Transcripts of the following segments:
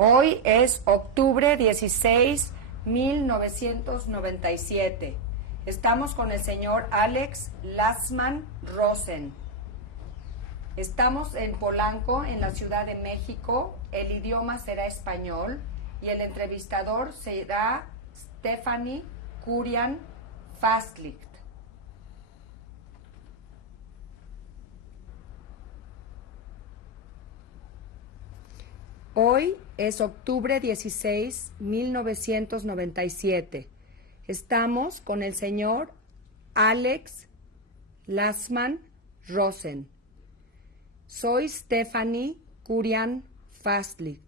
Hoy es octubre 16, 1997. Estamos con el señor Alex Lassmann Rosen. Estamos en Polanco, en la Ciudad de México. El idioma será español y el entrevistador será Stephanie Kurian Fastlicht. Hoy es octubre 16, 1997. Estamos con el señor Alex Lassmann Rosen. Soy Stephanie Kurian Fastlicht.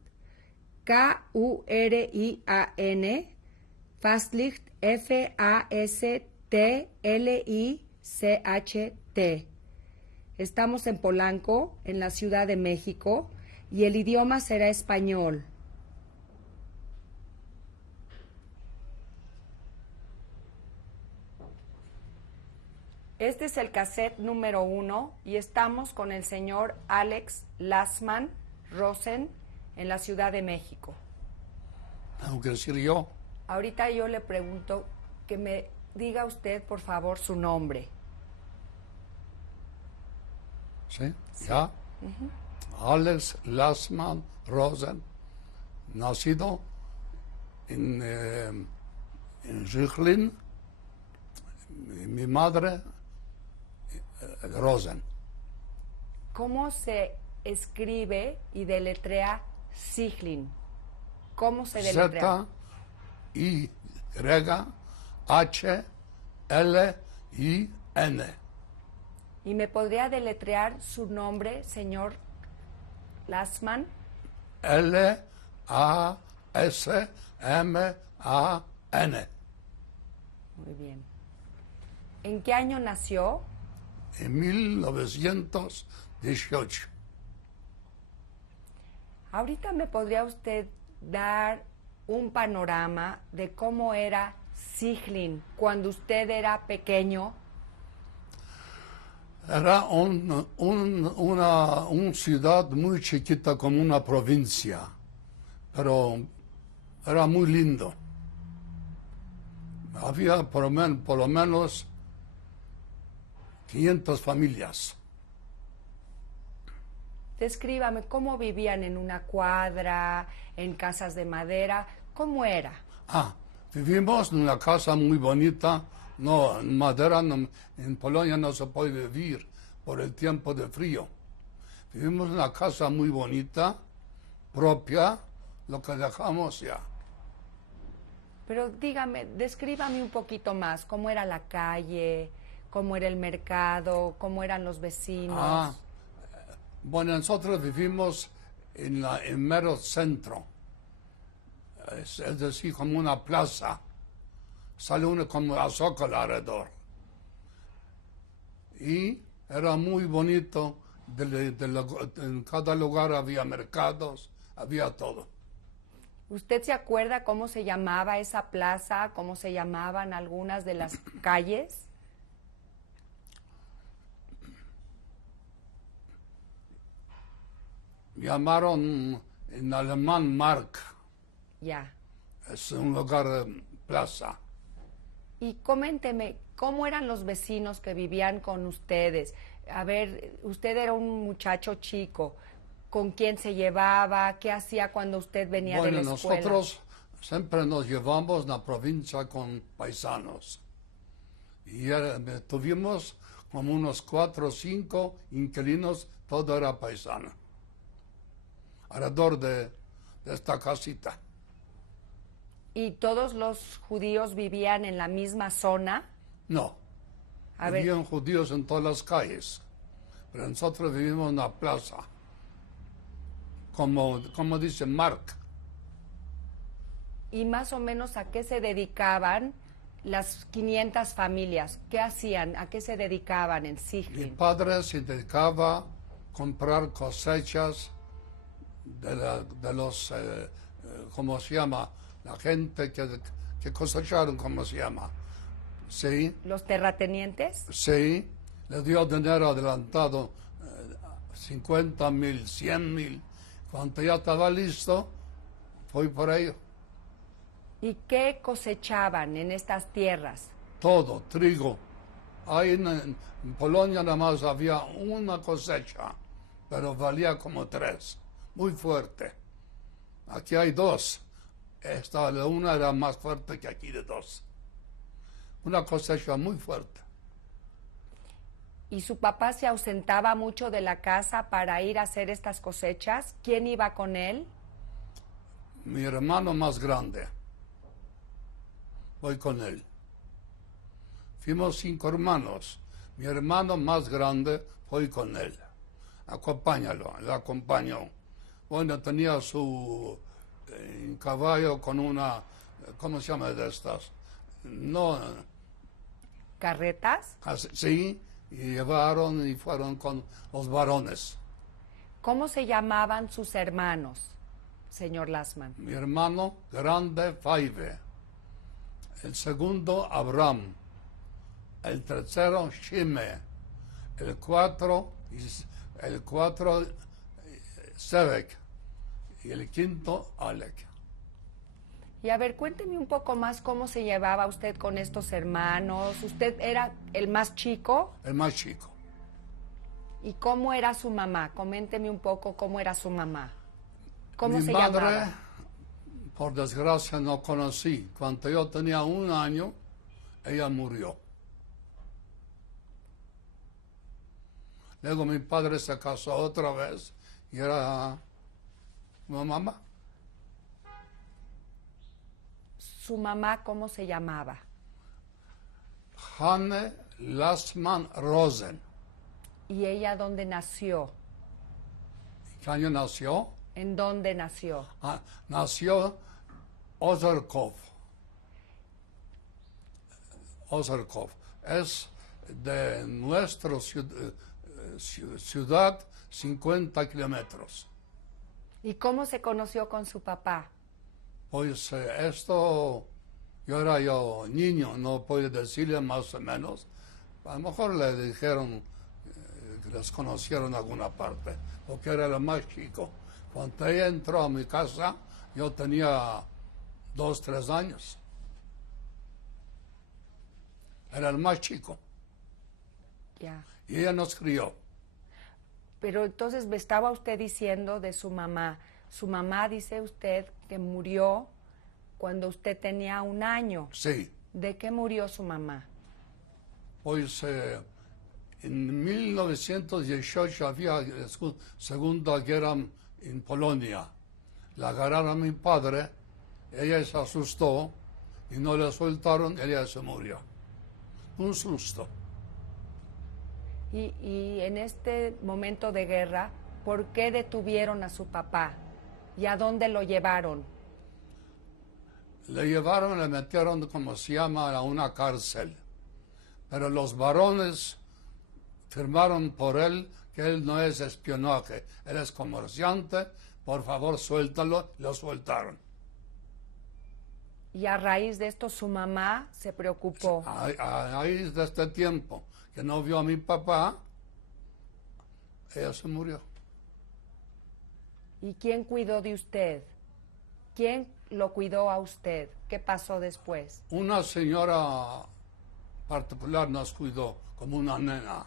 Kurian Fastlicht, Fastlicht. Estamos en Polanco, en la Ciudad de México, y el idioma será español. Este es el cassette número 1 y estamos con el señor Alex Lassmann Rosen en la Ciudad de México. ¿Tengo que decir yo? Ahorita yo le pregunto que me diga usted, por favor, su nombre. ¿Sí? ¿Ya? Alex Lassmann Rosen, nacido en Richlin, mi madre Rosen. ¿Cómo se escribe y deletrea Richlin? ¿Cómo se deletrea? Z-I-H-L-I-N. ¿Y me podría deletrear su nombre, señor Lassmann? L-A-S-M-A-N. Muy bien. ¿En qué año nació? En 1918. Ahorita me podría usted dar un panorama de cómo era Richlin cuando usted era pequeño. Era una ciudad muy chiquita como una provincia, pero era muy lindo. Había por lo menos 500 familias. Descríbame cómo vivían en una cuadra, en casas de madera, ¿cómo era? Vivimos en una casa muy bonita. No, en madera en Polonia no se puede vivir por el tiempo de frío. Vivimos en una casa muy bonita, propia, lo que dejamos ya. Pero dígame, descríbame un poquito más, cómo era la calle, cómo era el mercado, cómo eran los vecinos. Bueno, nosotros vivimos en mero centro, es decir, como una plaza. Sale uno como a Zócalo alrededor. Y era muy bonito, en cada lugar había mercados, había todo. ¿Usted se acuerda cómo se llamaba esa plaza, cómo se llamaban algunas de las calles? Llamaron en alemán Mark. Ya. Es un lugar, plaza. Y coménteme, ¿cómo eran los vecinos que vivían con ustedes? A ver, usted era un muchacho chico, ¿con quién se llevaba? ¿Qué hacía cuando usted venía de la escuela? Bueno, nosotros siempre nos llevamos a la provincia con paisanos. Y tuvimos como unos 4 o 5 inquilinos, todo era paisano, alrededor de esta casita. ¿Y todos los judíos vivían en la misma zona? No, vivían judíos en todas las calles, pero nosotros vivimos en una plaza, como dice Mark. ¿Y más o menos a qué se dedicaban las 500 familias? ¿Qué hacían? ¿A qué se dedicaban en Richlin? Mi padre se dedicaba a comprar cosechas de los, ¿cómo se llama? La gente que cosecharon, ¿cómo se llama? Sí. ¿Los terratenientes? Sí, le dio dinero adelantado, 50,000, 100,000. Cuando ya estaba listo, fui por ello. ¿Y qué cosechaban en estas tierras? Todo, trigo. Ahí en Polonia nada más había una cosecha, pero valía como 3, muy fuerte. Aquí hay 2. Esta de una era más fuerte que aquí de 2. Una cosecha muy fuerte. ¿Y su papá se ausentaba mucho de la casa para ir a hacer estas cosechas? ¿Quién iba con él? Mi hermano más grande, voy con él. Fuimos 5 hermanos. Mi hermano más grande, voy con él. Acompáñalo, le acompañó. Bueno, tenía su caballo con una, ¿cómo se llama de estas? No, ¿Carretas? sí, y llevaron y fueron con los varones. ¿Cómo se llamaban sus hermanos, señor Lassman? Mi hermano grande, Faive. El segundo, Abraham. El tercero, Shime. El 4, Sebek. Y el quinto, Alec. Y a ver, cuénteme un poco más cómo se llevaba usted con estos hermanos. ¿Usted era el más chico? El más chico. ¿Y cómo era su mamá? Coménteme un poco cómo era su mamá. ¿Cómo Mi se madre, llamaba? por desgracia, no conocí. Cuando yo tenía 1 año, ella murió. Luego mi padre se casó otra vez y era mi mamá. ¿Su mamá cómo se llamaba? Hanne Lassman Rosen. ¿Y ella dónde nació? ¿Qué año nació? ¿En dónde nació? Nació Ozerkov. Ozerkov. Es de nuestra ciudad 50 kilómetros. ¿Y cómo se conoció con su papá? Pues esto, yo era niño, no puedo decirle más o menos. A lo mejor le dijeron que les conocieron en alguna parte, porque era el más chico. Cuando ella entró a mi casa, yo tenía 2, 3 años. Era el más chico. Ya. Y ella nos crió. Pero entonces me estaba usted diciendo de su mamá. Su mamá, dice usted, que murió cuando usted tenía 1 año. Sí. ¿De qué murió su mamá? Pues en 1918 había Segunda Guerra en Polonia. La agarraron a mi padre, ella se asustó y no la soltaron, ella se murió. Un susto. Y en este momento de guerra, ¿por qué detuvieron a su papá? ¿Y a dónde lo llevaron? Le llevaron, le metieron, como se llama, a una cárcel. Pero los varones firmaron por él que él no es espionaje, él es comerciante, por favor suéltalo, lo soltaron. Y a raíz de esto su mamá se preocupó. Ahí de este tiempo que no vio a mi papá, ella se murió. ¿Y quién cuidó de usted? ¿Quién lo cuidó a usted? ¿Qué pasó después? Una señora particular nos cuidó como una nena.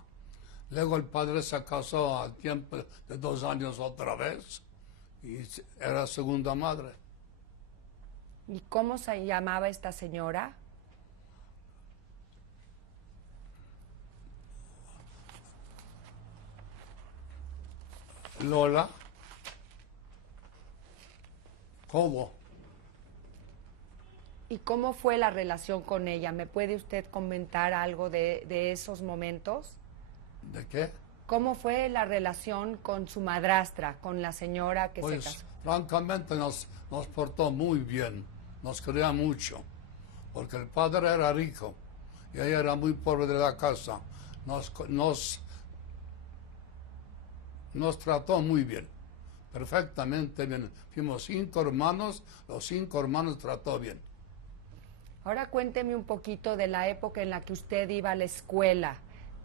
Luego el padre se casó al tiempo de 2 años otra vez y era segunda madre. ¿Y cómo se llamaba esta señora? Lola. ¿Cómo? ¿Y cómo fue la relación con ella? ¿Me puede usted comentar algo de esos momentos? ¿De qué? ¿Cómo fue la relación con su madrastra, con la señora que se casó? Pues francamente nos portó muy bien, nos quería mucho, porque el padre era rico y ella era muy pobre de la casa. Nos trató muy bien, perfectamente bien. Fuimos 5 hermanos, los 5 hermanos trató bien. Ahora cuénteme un poquito de la época en la que usted iba a la escuela.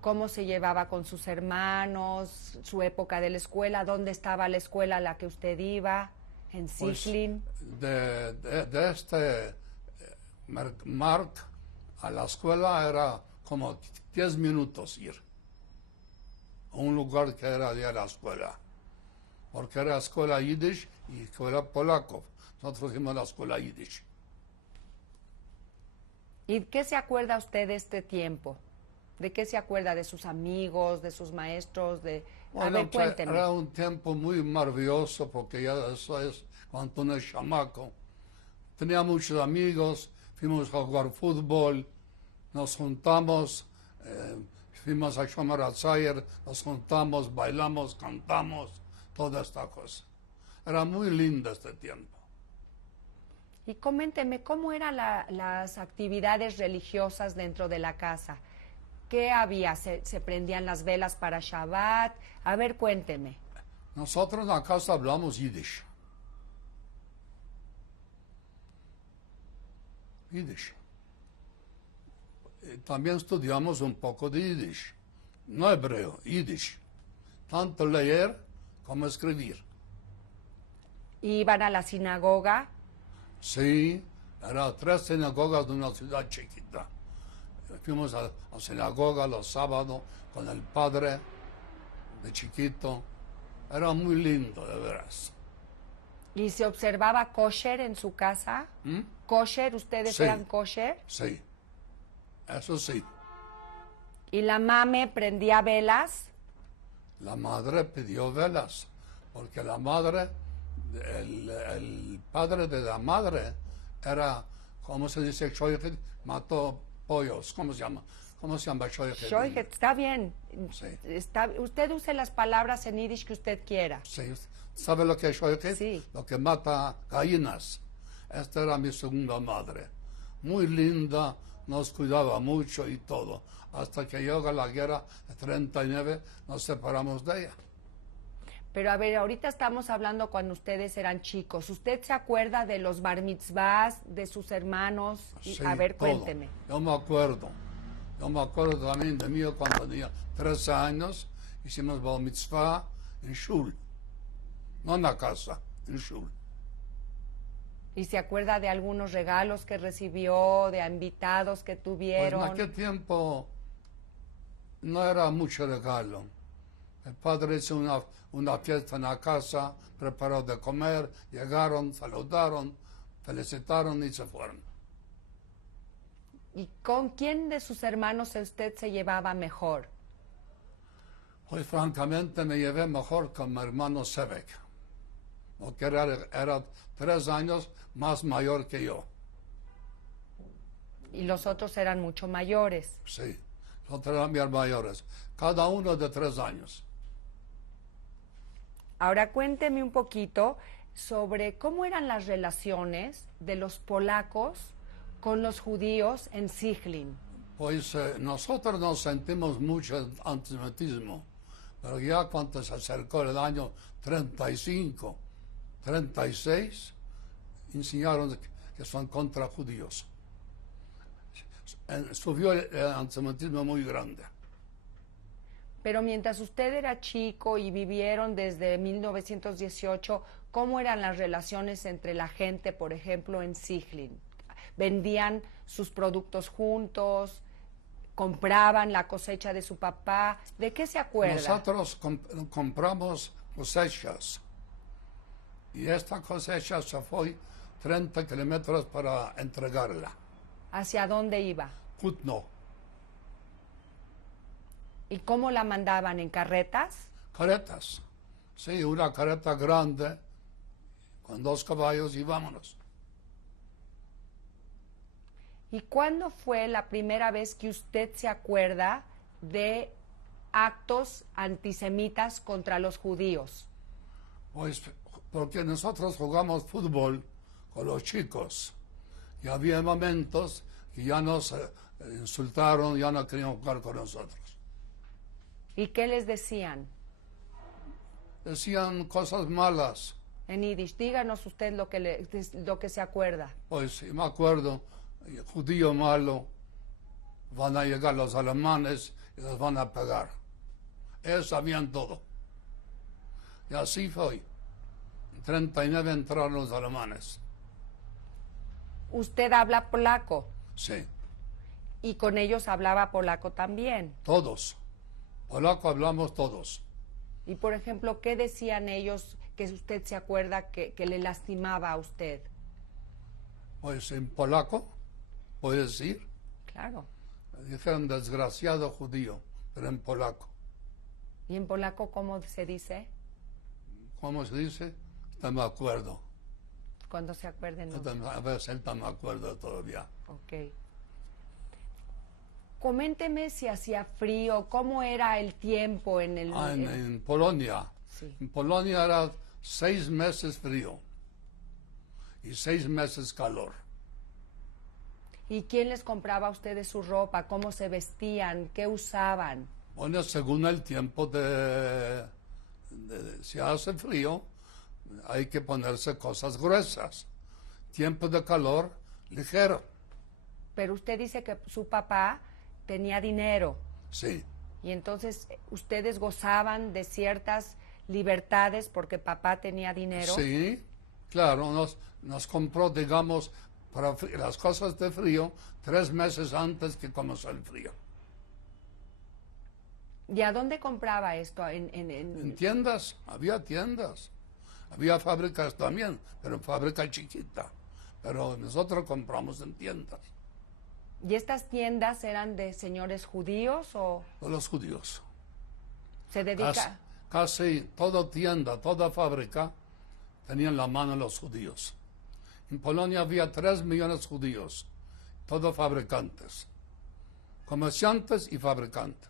¿Cómo se llevaba con sus hermanos? ¿Su época de la escuela? ¿Dónde estaba la escuela a la que usted iba? En Pues, Sichlin. de este Mark a la escuela era como 10 minutos ir a un lugar que era de la escuela, porque era escuela yiddish y escuela polaco. Nosotros fuimos a la escuela yiddish. ¿Y qué se acuerda usted de este tiempo? ¿De qué se acuerda? ¿De sus amigos, de sus maestros? A ver, cuénteme. Era un tiempo muy maravilloso porque ya eso es cuando uno es chamaco. Tenía muchos amigos, fuimos a jugar fútbol, nos juntamos, fuimos a Shomer HaTzair, nos juntamos, bailamos, cantamos, toda esta cosa. Era muy lindo este tiempo. Y coménteme, ¿cómo eran las actividades religiosas dentro de la casa? ¿Qué había? ¿Se prendían las velas para Shabbat? A ver, cuénteme. Nosotros en la casa hablamos yiddish. Yiddish. También estudiamos un poco de yiddish. No hebreo, yiddish. Tanto leer como escribir. ¿Iban a la sinagoga? Sí, eran 3 sinagogas de una ciudad chiquita. Fuimos a la sinagoga los sábados con el padre de chiquito. Era muy lindo, de veras. ¿Y se observaba kosher en su casa? ¿Kosher? ¿Ustedes Sí. eran kosher? Sí, eso sí. ¿Y la mame prendía velas? La madre pidió velas, porque la madre, el padre de la madre era, ¿cómo se dice? Shoichet, mató pollos, ¿cómo se llama? ¿Cómo se llama Shoichet? Shoichet, está bien. Sí. Usted use las palabras en yiddish que usted quiera. Sí. ¿Sabe lo que es Shoichet? Sí. Lo que mata gallinas. Esta era mi segunda madre. Muy linda, nos cuidaba mucho y todo. Hasta que llegó la guerra de 39, nos separamos de ella. Pero a ver, ahorita estamos hablando cuando ustedes eran chicos. ¿Usted se acuerda de los bar mitzvahs, de sus hermanos? Sí, A ver, todo. cuénteme. Yo me acuerdo. Yo me acuerdo también de mí cuando tenía 13 años. Hicimos bar mitzvah en shul. No en la casa, en shul. ¿Y se acuerda de algunos regalos que recibió, de invitados que Pues tuvieron? en aquel tiempo no era mucho regalo. El padre hizo una fiesta en la casa, preparó de comer, llegaron, saludaron, felicitaron y se fueron. ¿Y con quién de sus hermanos usted se llevaba mejor? Pues francamente me llevé mejor con mi hermano Sebek, porque era 3 años más mayor que yo. Y los otros eran mucho mayores. Sí, nosotros eran mis mayores, cada uno de 3 años. Ahora cuénteme un poquito sobre cómo eran las relaciones de los polacos con los judíos en Sichlin. Pues nosotros nos sentimos mucho antisemitismo, pero ya cuando se acercó el año 35, 36, enseñaron que son contra judíos. Subió el antisemitismo muy grande. Pero mientras usted era chico y vivieron desde 1918, ¿cómo eran las relaciones entre la gente, por ejemplo, en Sichlin? ¿Vendían sus productos juntos? ¿Compraban la cosecha de su papá? ¿De qué se acuerda? Nosotros compramos cosechas y esta cosecha se fue 30 kilómetros para entregarla. ¿Hacia dónde iba? Kutno. ¿Y cómo la mandaban? ¿En carretas? Caretas. Sí, una careta grande con 2 caballos y vámonos. ¿Y cuándo fue la primera vez que usted se acuerda de actos antisemitas contra los judíos? Pues porque nosotros jugamos fútbol con los chicos y había momentos que ya nos insultaron, ya no querían jugar con nosotros. ¿Y qué les decían? Decían cosas malas. En Yiddish, díganos usted lo que se acuerda. Pues sí, me acuerdo, judío malo, van a llegar los alemanes y los van a pegar. Ellos sabían todo. Y así fue. 39 entraron los alemanes. Usted habla polaco Sí, y con ellos hablaba polaco también. todos. Polaco hablamos todos. Y por ejemplo, ¿qué decían ellos que usted se acuerda que le lastimaba a usted? Pues en polaco, puedes decir, Claro. dijeron desgraciado judío, pero en polaco. ¿Y en polaco cómo se dice? ¿Cómo se dice? No me acuerdo. Cuando se acuerden. No. A veces no me acuerdo todavía. Ok. Coménteme si hacía frío, cómo era el tiempo en el... En Polonia. Sí. En Polonia era 6 meses frío y 6 meses calor. ¿Y quién les compraba a ustedes su ropa? ¿Cómo se vestían? ¿Qué usaban? Bueno, según el tiempo si hace frío, hay que ponerse cosas gruesas. Tiempo de calor, ligero. Pero usted dice que su papá tenía dinero Sí, y entonces ustedes gozaban de ciertas libertades porque papá tenía dinero. sí, claro, nos compró, digamos, para las cosas de frío 3 meses antes que comenzó el frío. ¿Y a dónde compraba esto? En tiendas, había tiendas. Había fábricas también, pero fábrica chiquita. Pero nosotros compramos en tiendas. ¿Y estas tiendas eran de señores judíos o De los judíos. se dedica? Casi toda tienda, toda fábrica tenían la mano los judíos. En Polonia había 3 millones de judíos, todos fabricantes, comerciantes y fabricantes.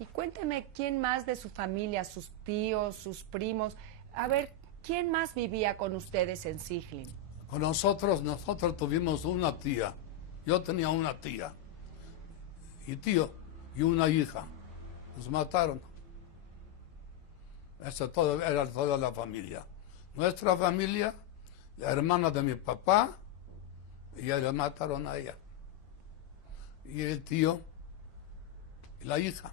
Y cuénteme quién más de su familia, sus tíos, sus primos. A ver, ¿quién más vivía con ustedes en Sichlin? Con nosotros tuvimos una tía. Yo tenía una tía y tío y una hija. Los mataron. Eso todo era toda la familia. Nuestra familia, la hermana de mi papá, y le mataron a ella. Y el tío y la hija.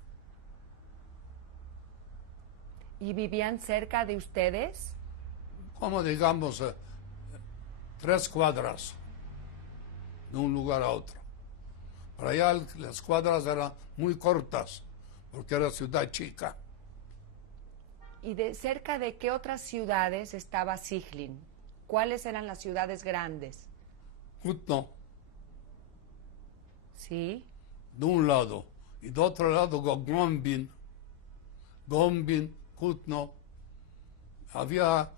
¿Y vivían cerca de ustedes? Como digamos, 3 cuadras de un lugar a otro. Para allá las cuadras eran muy cortas, porque era ciudad chica. ¿Y de cerca de qué otras ciudades estaba Sichlin? ¿Cuáles eran las ciudades grandes? Kutno, Sí. de un lado, y de otro lado Gombin, Kutno. Había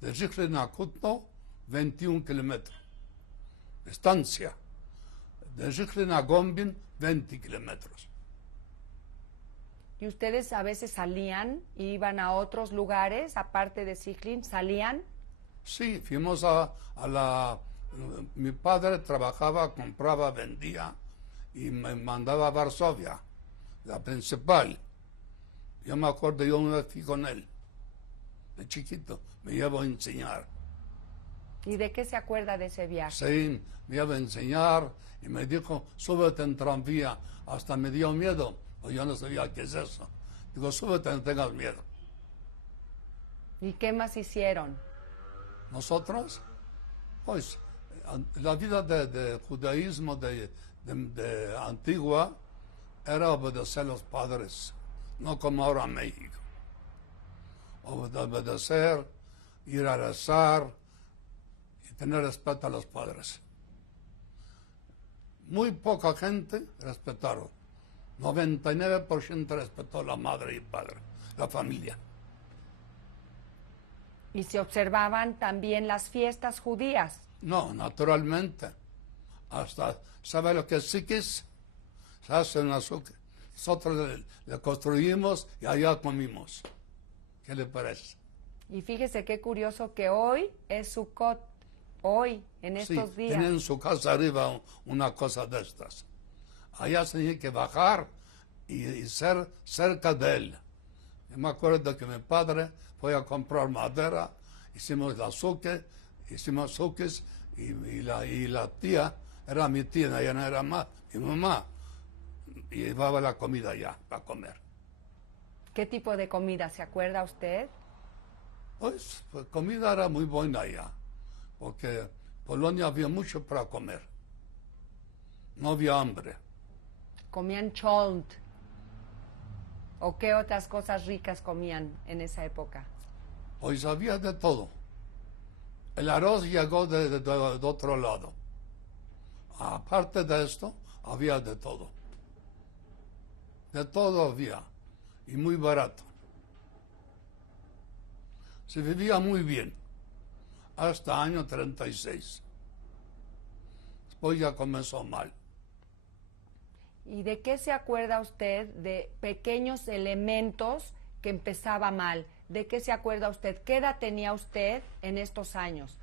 de Sichlin a Kutno 21 kilómetros. Estancia. De Sichlin a Gombin 20 kilómetros. ¿Y ustedes a veces salían, iban a otros lugares, aparte de Sichlin, salían? Sí, fuimos a la... Mi padre trabajaba, compraba, vendía y me mandaba a Varsovia, la principal. Yo me acuerdo, yo una vez fui con él, de chiquito, me llevó a enseñar. ¿Y de qué se acuerda de ese viaje? Sí, me iba a enseñar y me dijo, súbete en tranvía. Hasta me dio miedo, pues yo no sabía qué es eso. Digo, súbete, no tengas miedo. ¿Y qué más hicieron? Nosotros, pues, la vida de judaísmo de antigua era obedecer a los padres, no como ahora en México. Obedecer, ir a rezar y tener respeto a los padres. Muy poca gente respetaron. 99% respetó a la madre y el padre, la familia. ¿Y se observaban también las fiestas judías? No, naturalmente. Hasta, ¿sabe lo que es psiquis? Se hace un azúcar. Nosotros le construimos y allá comimos. ¿Qué le parece? Y fíjese qué curioso que hoy es Sukkot, hoy, en estos días. Tienen en su casa arriba una cosa de estas. Allá se tiene que bajar y ser cerca de él. Yo me acuerdo que mi padre fue a comprar madera, hicimos la azúcar, hicimos azúcares y la tía, era mi tía, ella no era mi mamá, y llevaba la comida allá para comer. ¿Qué tipo de comida se acuerda usted? Pues comida era muy buena allá, porque Polonia había mucho para comer. No había hambre. ¿Comían cholent? ¿O qué otras cosas ricas comían en esa época? Pues había de todo. El arroz llegó de otro lado. Aparte de esto, había de todo. De todo había. Y muy barato. Se vivía muy bien. Hasta año 36. Después ya comenzó mal. ¿Y de qué se acuerda usted de pequeños elementos que empezaba mal? ¿De qué se acuerda usted? ¿Qué edad tenía usted en estos años?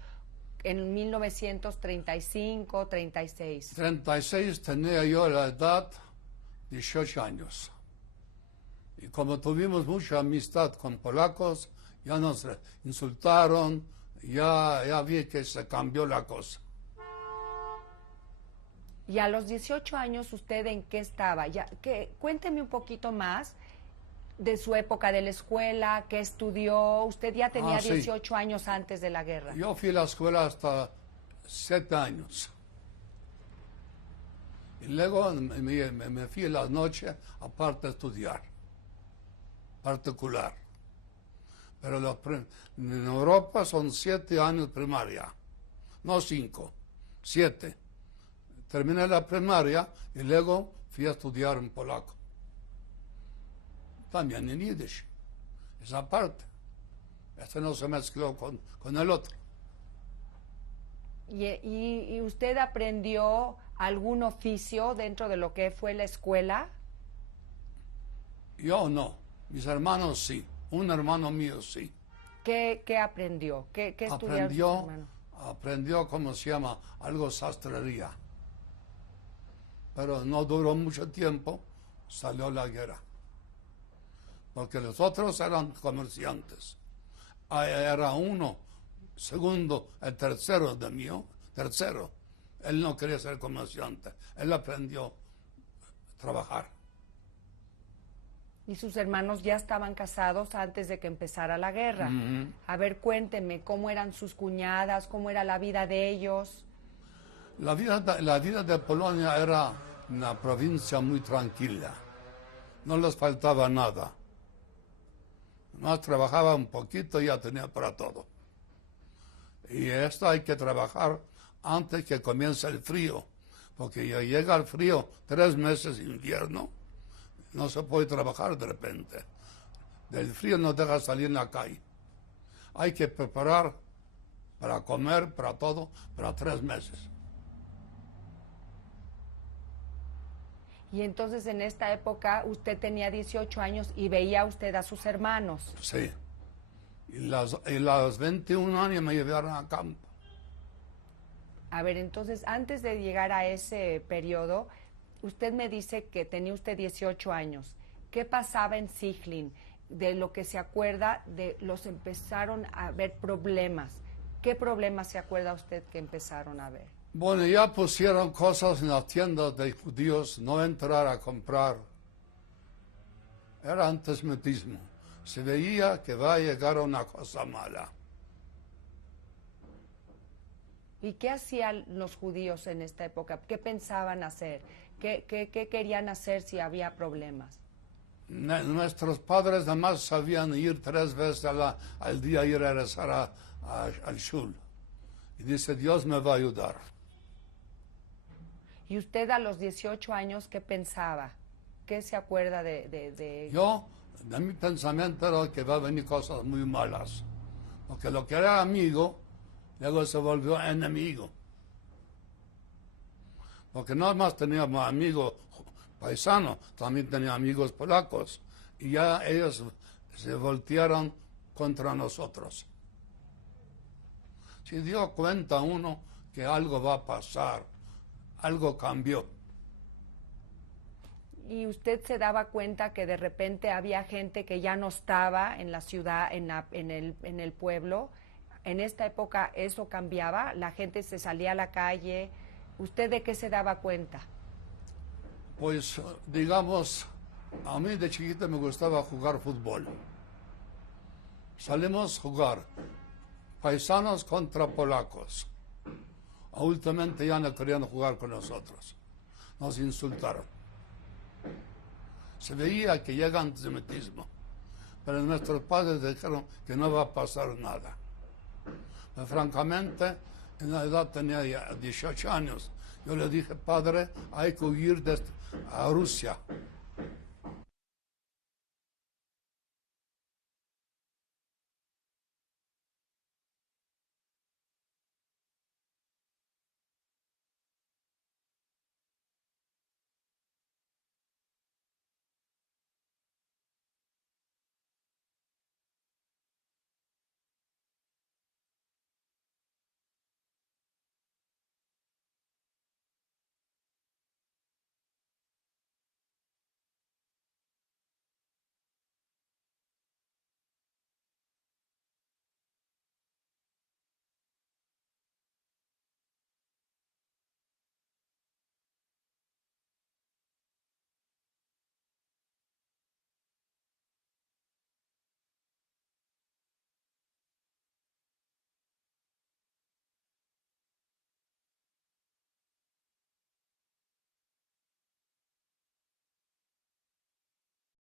En 1935, 36. 36 tenía yo la edad, 18 años. Y como tuvimos mucha amistad con polacos, ya nos insultaron, ya vi que se cambió la cosa. ¿Y a los 18 años usted en qué estaba? Cuénteme un poquito más de su época de la escuela, qué estudió. Usted ya tenía Sí. 18 años antes de la guerra. Yo fui a la escuela hasta 7 años. Y luego me fui a la noche aparte a estudiar, particular. Pero en Europa son 7 años primaria, no 5, 7. Terminé la primaria y luego fui a estudiar en polaco. También en yiddish, esa parte. Este no se mezcló con el otro. ¿Y usted aprendió algún oficio dentro de lo que fue la escuela? Yo no, mis hermanos sí, un hermano mío sí. ¿Qué aprendió? ¿Qué estudiaron sus hermanos? Aprendió, ¿cómo se llama? Algo sastrería. Pero no duró mucho tiempo, salió la guerra. Porque los otros eran comerciantes. Era uno, segundo, el tercero de mí, tercero. Él no quería ser comerciante, él aprendió a trabajar. Y sus hermanos ya estaban casados antes de que empezara la guerra. Uh-huh. A ver, cuénteme, ¿cómo eran sus cuñadas? ¿Cómo era la vida de ellos? La vida de Polonia era una provincia muy tranquila. No les faltaba nada. Más trabajaba un poquito y ya tenía para todo. Y esto hay que trabajar antes que comience el frío, porque ya llega el frío, 3 meses de invierno, no se puede trabajar de repente. Del frío no deja salir en la calle. Hay que preparar para comer, para todo, para 3 meses. Y entonces en esta época usted tenía 18 años y veía usted a sus hermanos. Sí. Y las 21 años me llevaron a campo. A ver, entonces antes de llegar a ese periodo, usted me dice que tenía usted 18 años. ¿Qué pasaba en Sichlin? De lo que se acuerda, los empezaron a ver problemas. ¿Qué problemas se acuerda usted que empezaron a ver? Bueno, ya pusieron cosas en las tiendas de judíos, no entrar a comprar. Era antisemitismo. Se veía que va a llegar una cosa mala. ¿Y qué hacían los judíos en esta época? ¿Qué pensaban hacer? ¿Qué querían hacer si había problemas? Nuestros padres nada más sabían ir 3 veces al día y regresar al shul. Y dice, Dios me va a ayudar. ¿Y usted a los 18 años qué pensaba? ¿Qué se acuerda de... Yo, de mi pensamiento era que va a venir cosas muy malas. Porque lo que era amigo, luego se volvió enemigo. Porque no más teníamos amigos paisanos, también tenía amigos polacos. Y ya ellos se voltearon contra nosotros. Se dio cuenta uno que algo va a pasar, algo cambió. ¿Y usted se daba cuenta que de repente había gente que ya no estaba en la ciudad, en el pueblo? En esta época eso cambiaba, la gente se salía a la calle. ¿Usted de qué se daba cuenta? Pues, digamos, a mí de chiquito me gustaba jugar fútbol. Salimos a jugar. Paisanos contra polacos. Últimamente ya no querían jugar con nosotros. Nos insultaron. Se veía que llega antisemitismo. Pero nuestros padres dijeron que no va a pasar nada. Pero francamente, en la edad tenía ya 18 años. Yo le dije, padre, hay que huir a Rusia.